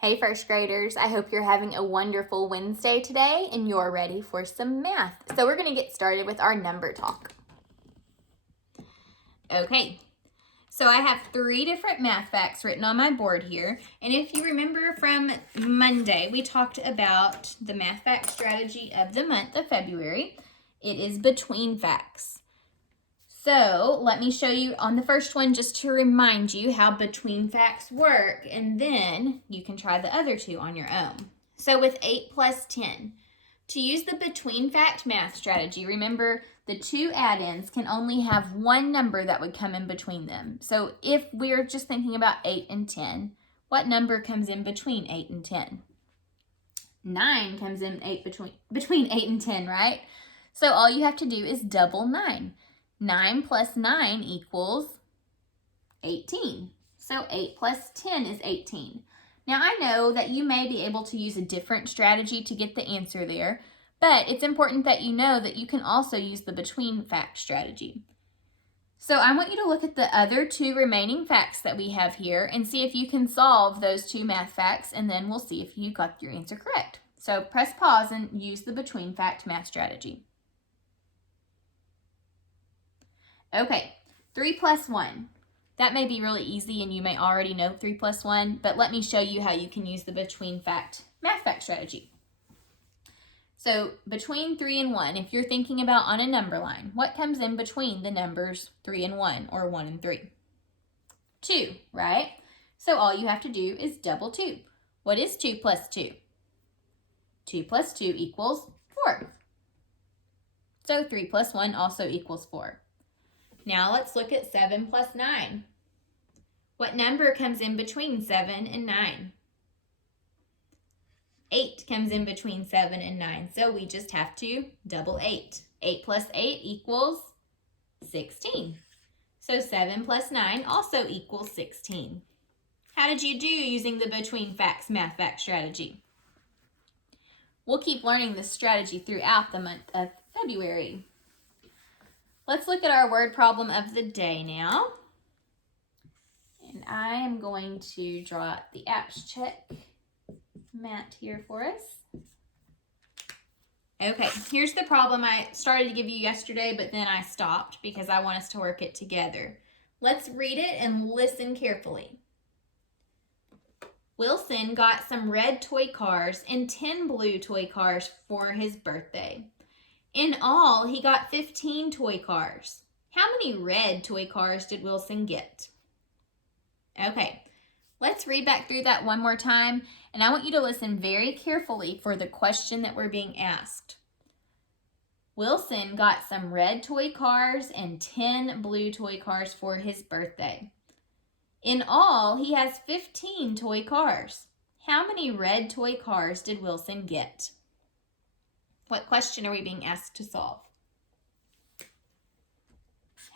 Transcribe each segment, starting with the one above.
Hey first graders, I hope you're having a wonderful Wednesday today and you're ready for some math. So we're going to get started with our number talk. Okay, so I have 3 different math facts written on my board here. And if you remember from Monday, we talked about the math fact strategy of the month of February. It is between facts. So let me show you on the first one just to remind you how between facts work, and then you can try the other 2 on your own. So with 8 plus 10, to use the between fact math strategy, remember the 2 add-ins can only have one number that would come in between them. So if we're just thinking about 8 and 10, what number comes in between 8 and 10? 9 comes in between 8 and 10, right? So all you have to do is double 9. 9 plus 9 equals 18. So 8 plus 10 is 18. Now I know that you may be able to use a different strategy to get the answer there, but it's important that you know that you can also use the between fact strategy. So I want you to look at the other 2 remaining facts that we have here and see if you can solve those 2 math facts, and then we'll see if you got your answer correct. So press pause and use the between fact math strategy. Okay, 3 plus 1. That may be really easy and you may already know 3 plus 1, but let me show you how you can use the between fact math fact strategy. So between 3 and 1, if you're thinking about on a number line, what comes in between the numbers 3 and 1 or 1 and 3? 2, right? So all you have to do is double 2. What is 2 plus 2? 2 plus 2 equals 4. So 3 plus 1 also equals 4. Now let's look at 7 plus 9. What number comes in between 7 and 9? 8 comes in between 7 and 9, so we just have to double 8. 8 plus 8 equals 16. So 7 plus 9 also equals 16. How did you do using the between facts math fact strategy? We'll keep learning this strategy throughout the month of February. Let's look at our word problem of the day now. And I am going to draw out the apps check mat here for us. Okay, here's the problem I started to give you yesterday, but then I stopped because I want us to work it together. Let's read it and listen carefully. Wilson got some red toy cars and 10 blue toy cars for his birthday. In all, he got 15 toy cars. How many red toy cars did Wilson get? Okay, let's read back through that one more time, and I want you to listen very carefully for the question that we're being asked. Wilson got some red toy cars and 10 blue toy cars for his birthday. In all, he has 15 toy cars. How many red toy cars did Wilson get? What question are we being asked to solve?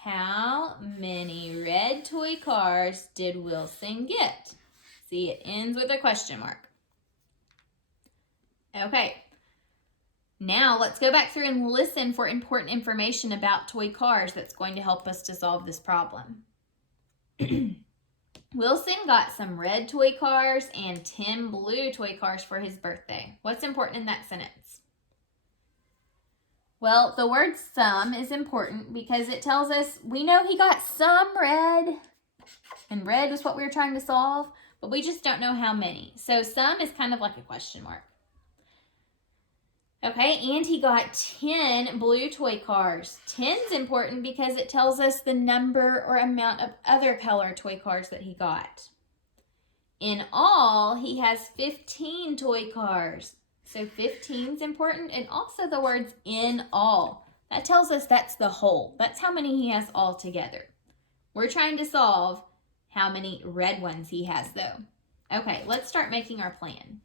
How many red toy cars did Wilson get? See, it ends with a question mark. Okay. Now let's go back through and listen for important information about toy cars that's going to help us to solve this problem. Wilson got some red toy cars and 10 blue toy cars for his birthday. What's important in that sentence? Well, the word some is important because it tells us we know he got some red, and red was what we were trying to solve, but we just don't know how many. So some is kind of like a question mark. Okay, and he got 10 blue toy cars. 10 is important because it tells us the number or amount of other color toy cars that he got. In all, he has 15 toy cars. So 15 is important, and also the words in all. That tells us that's the whole. That's how many he has all together. We're trying to solve how many red ones he has, though. Okay, let's start making our plan.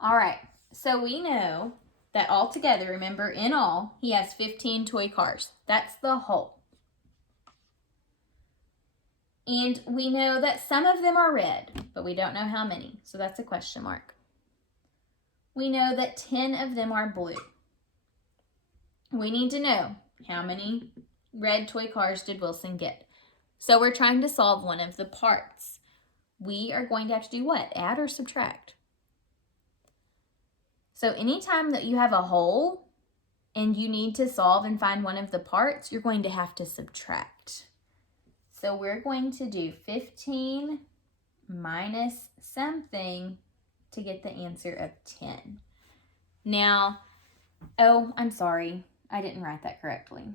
All right, so we know that altogether, remember, in all, he has 15 toy cars. That's the whole. And we know that some of them are red, but we don't know how many, so that's a question mark. We know that 10 of them are blue. We need to know how many red toy cars did Wilson get? So we're trying to solve one of the parts. We are going to have to do what? Add or subtract? So anytime that you have a whole and you need to solve and find one of the parts, you're going to have to subtract. So we're going to do 15 minus something to get the answer of 10. Now, oh, I'm sorry. I didn't write that correctly.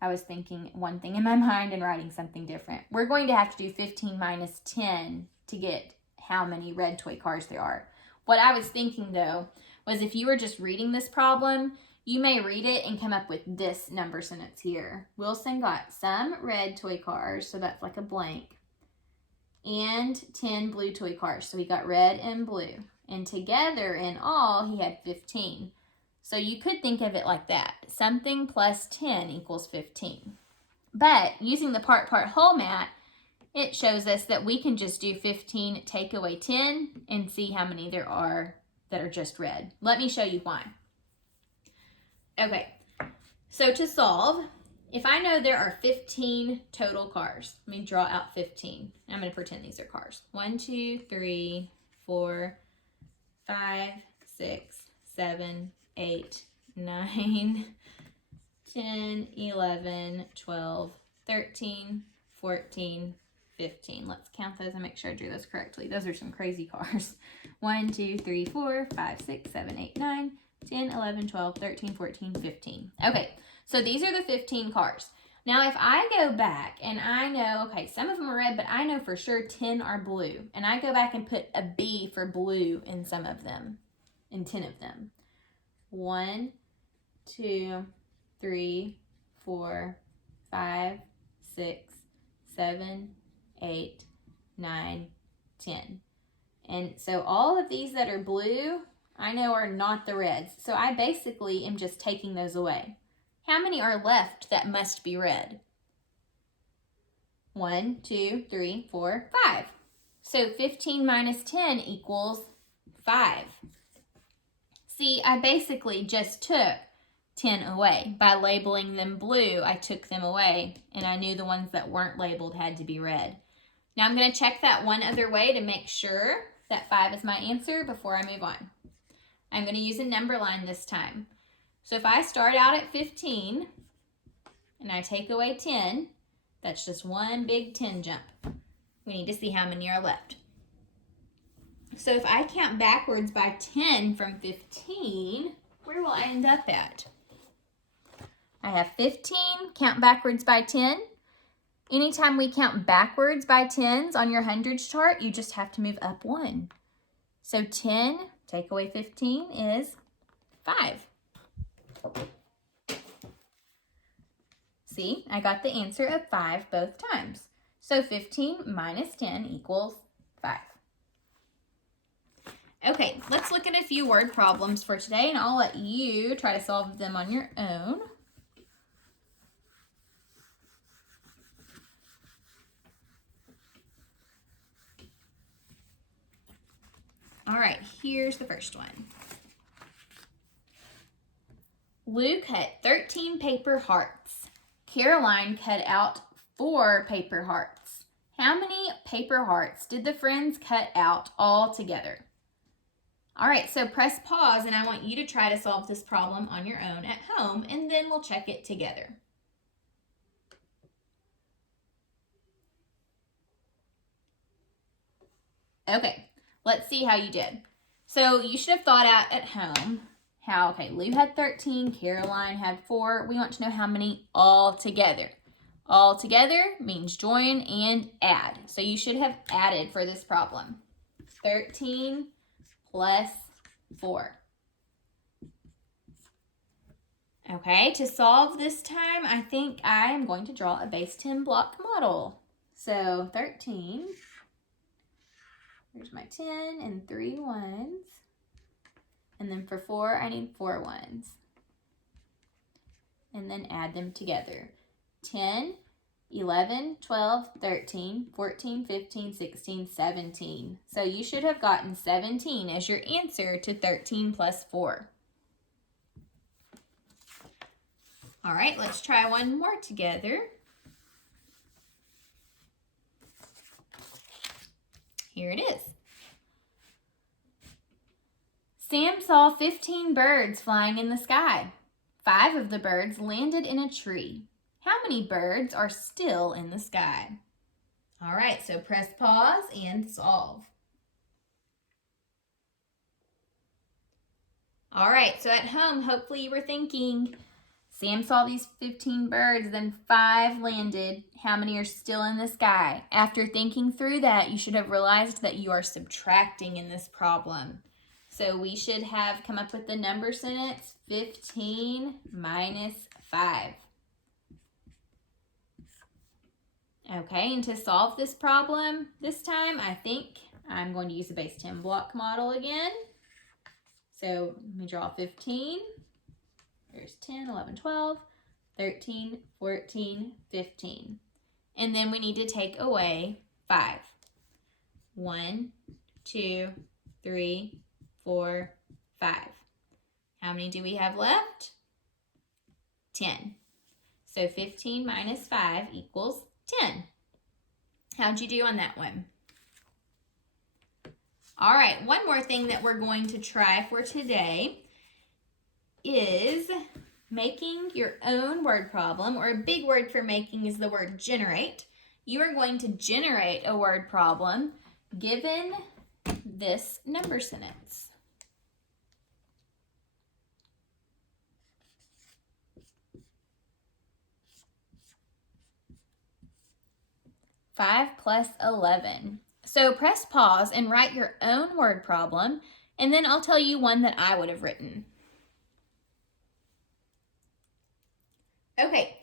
I was thinking one thing in my mind and writing something different. We're going to have to do 15 minus 10 to get how many red toy cars there are. What I was thinking, though, was if you were just reading this problem, you may read it and come up with this number sentence here. Wilson got some red toy cars, so that's like a blank, and 10 blue toy cars. So he got red and blue. And together in all, he had 15. So you could think of it like that. Something plus 10 equals 15. But using the part-whole mat, it shows us that we can just do 15, take away 10, and see how many there are that are just red. Let me show you why. Okay, so to solve, if I know there are 15 total cars, let me draw out 15. I'm going to pretend these are cars. 1, 2, 3, 4, 5, 6, 7, 8, 9, 10, 11, 12, 13, 14, 15. Let's count those and make sure I drew those correctly. Those are some crazy cars. 1, 2, 3, 4, 5, 6, 7, 8, 9, 10, 11, 12, 13, 14, 15. Okay, so these are the 15 cars. Now, if I go back and I know, okay, some of them are red, but I know for sure 10 are blue. And I go back and put a B for blue in some of them, in 10 of them. 1, 2, 3, 4, 5, 6, 7, 8, 9, 10. And so all of these that are blue, I know are not the reds. So I basically am just taking those away. How many are left that must be red? 1, 2, 3, 4, 5. So 15 minus 10 equals 5. See, I basically just took 10 away. By labeling them blue, I took them away, and I knew the ones that weren't labeled had to be red. Now I'm going to check that one other way to make sure that 5 is my answer before I move on. I'm going to use a number line this time. So if I start out at 15 and I take away 10, that's just one big 10 jump. We need to see how many are left. So if I count backwards by 10 from 15, where will I end up at? I have 15, count backwards by 10. Anytime we count backwards by 10s on your hundreds chart, you just have to move up 1. So 10, take away 15 is 5. See, I got the answer of 5 both times. So 15 minus 10 equals 5. Okay, let's look at a few word problems for today, and I'll let you try to solve them on your own. All right, here's the first one. Lou cut 13 paper hearts. Caroline cut out 4 paper hearts. How many paper hearts did the friends cut out all together? All right, so press pause, and I want you to try to solve this problem on your own at home, and then we'll check it together. Okay, let's see how you did. So you should have thought out at home how, okay, Lou had 13, Caroline had 4. We want to know how many all together. All together means join and add. So you should have added for this problem. 13 plus 4. Okay, to solve this time, I think I am going to draw a base 10 block model. So 13, here's my 10 and 3 ones. And then for 4, I need 4 ones. And then add them together. 10, 11, 12, 13, 14, 15, 16, 17. So you should have gotten 17 as your answer to 13 plus 4. All right, let's try one more together. Here it is. Sam saw 15 birds flying in the sky. 5 of the birds landed in a tree. How many birds are still in the sky? All right, so press pause and solve. All right, so at home, hopefully you were thinking, Sam saw these 15 birds, then 5 landed. How many are still in the sky? After thinking through that, you should have realized that you are subtracting in this problem. So we should have come up with the number sentence, 15 minus 5. Okay, and to solve this problem this time, I think I'm going to use the base 10 block model again. So let me draw 15. There's 10, 11, 12, 13, 14, 15. And then we need to take away 5. 1, 2, 3, 4, 5. How many do we have left? 10. So 15 minus 5 equals 10. How'd you do on that one? All right, one more thing that we're going to try for today is making your own word problem, or a big word for making is the word generate. You are going to generate a word problem given this number sentence. Five plus 11. So press pause and write your own word problem, and then I'll tell you one that I would have written. Okay,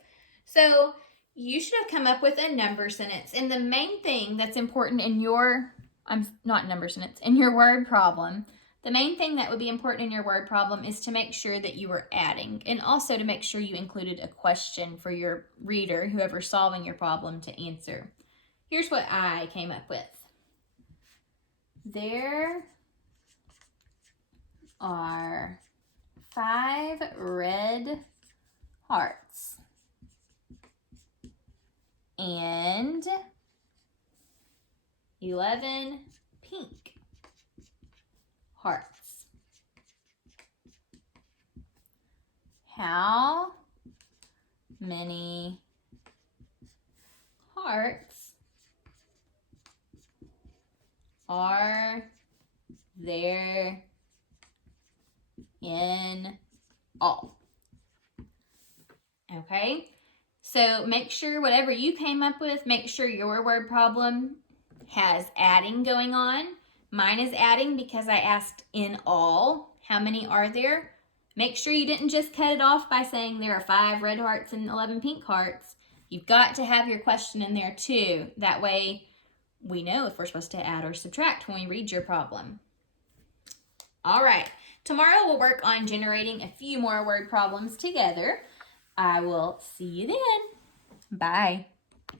so you should have come up with a number sentence, and the main thing that's important in your, in your word problem, the main thing that would be important in your word problem is to make sure that you were adding, and also to make sure you included a question for your reader, whoever's solving your problem, to answer. Here's what I came up with. There are 5 red hearts and 11 pink hearts. How many hearts are there in all? Okay, so make sure whatever you came up with, make sure your word problem has adding going on. Mine is adding because I asked in all, how many are there? Make sure you didn't just cut it off by saying there are 5 red hearts and 11 pink hearts. You've got to have your question in there too. That way we know if we're supposed to add or subtract when we read your problem. All right, tomorrow we'll work on generating a few more word problems together. I will see you then. Bye.